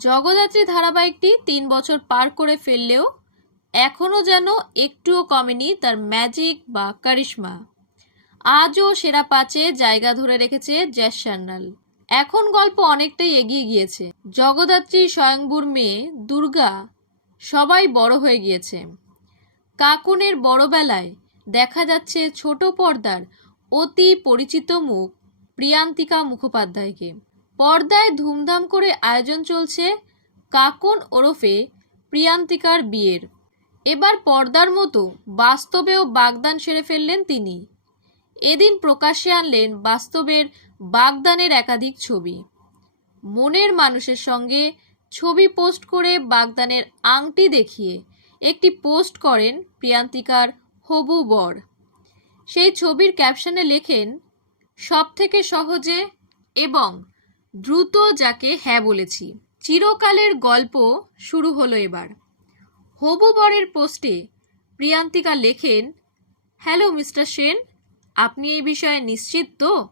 জগদ্ধাত্রী ধারাবাহিকটি তিন বছর পার করে ফেললেও এখনও যেন একটুও কমেনি তার ম্যাজিক বা কারিশমা আজও সেরা পাঁচে জায়গা ধরে রেখেছে জ্যাস সান্যাল। এখন গল্প অনেকটাই এগিয়ে গিয়েছে। জগদ্ধাত্রী স্বয়ংবুর মেয়ে দুর্গা সবাই বড় হয়ে গিয়েছে। কাকুনের বড়বেলায় দেখা যাচ্ছে ছোট পর্দার অতি পরিচিত মুখ প্রিয়ান্তিকা মুখোপাধ্যায়কে। পর্দায় ধুমধাম করে আয়োজন চলছে কাকুন ওরফে প্রিয়ান্তিকার বিয়ের। এবার পর্দার মতো বাস্তবেও বাগদান সেরে ফেললেন তিনি। এদিন প্রকাশ্যে আনলেন বাস্তবের বাগদানের একাধিক ছবি। মনের মানুষের সঙ্গে ছবি পোস্ট করে বাগদানের আংটি দেখিয়ে একটি পোস্ট করেন প্রিয়ান্তিকার হবু বর। সেই ছবির ক্যাপশনে লেখেন সব থেকে সহজে এবং দ্রুত যাকে হ্যাঁ বলেছি। চিরকালের গল্প শুরু হলো এবার। হবু বরের পোস্টে প্রিয়ান্তিকা লেখেন, হ্যালো, মিস্টার সেন, আপনি এই বিষয়ে নিশ্চিত তো?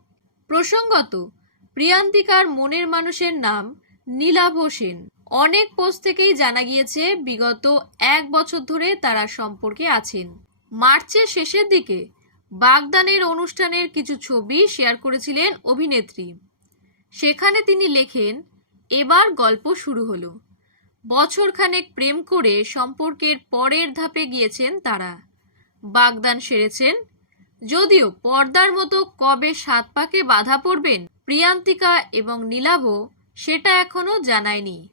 প্রসঙ্গত, প্রিয়ান্তিকার মনের মানুষের নাম নীলাভ সেন। অনেক পোস্ট থেকেই জানা গিয়েছে, বিগত এক বছর ধরে তারা সম্পর্কে আছেন। মার্চের শেষের দিকে বাগদানের অনুষ্ঠানের কিছু ছবি শেয়ার করেছিলেন অভিনেত্রী। সেখানে তিনি লেখেন, এবার গল্প শুরু হলো। বছরখানেক প্রেম করে সম্পর্কের পরের ধাপে গিয়েছেন তারা। বাগদান সেরেছেন। যদিও পর্দার মতো কবে সাত পাকে বাধা পড়বেন, প্রিয়ান্তিকা এবং নীলাভ সেটা এখনও জানায়নি।